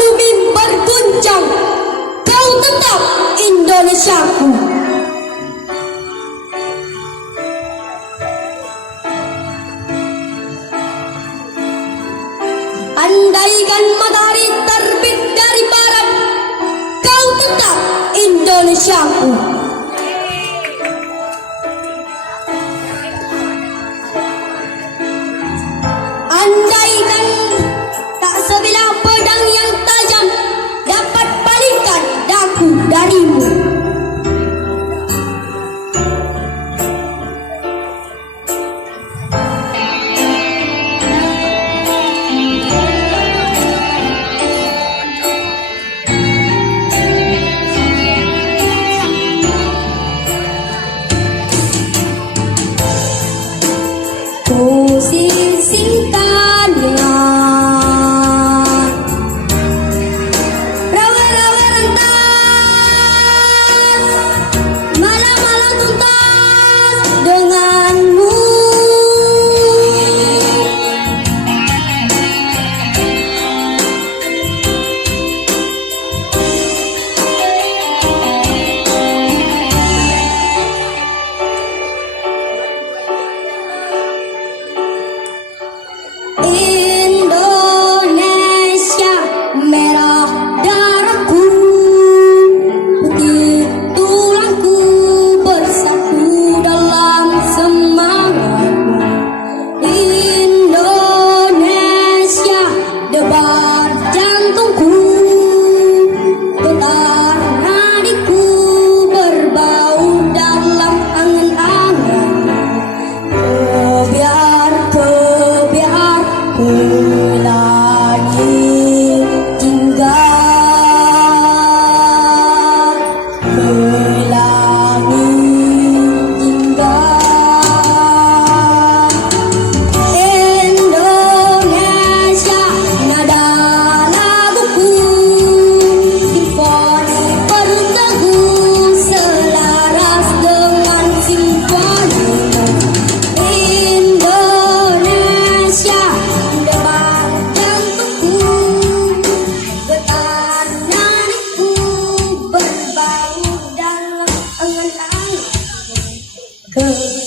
bumi berguncang, kau tetap Indonesiaku. Andaikan matahari terbit dari barat, kau tetap Indonesiaku. Andaikan tak sebilah pedang yang tajam dapat palingkan daku darimu. Ku sisingkan dengan rawa-rawa rentas, malam-malam tuntas denganmu. Indonesia merah darahku, putih tulangku, bersatu dalam semangatmu. Indonesia debar jantungku, getar nadiku, berbau dalam angan-anganmu. Kebiar ku lagi tinggal, ku lagi tinggal. Indonesia nada laguku, simfoni berlagu selaras dengan simfonimu. Indonesia debar jantungku, getar nadiku, berbau dalam angan-anganku.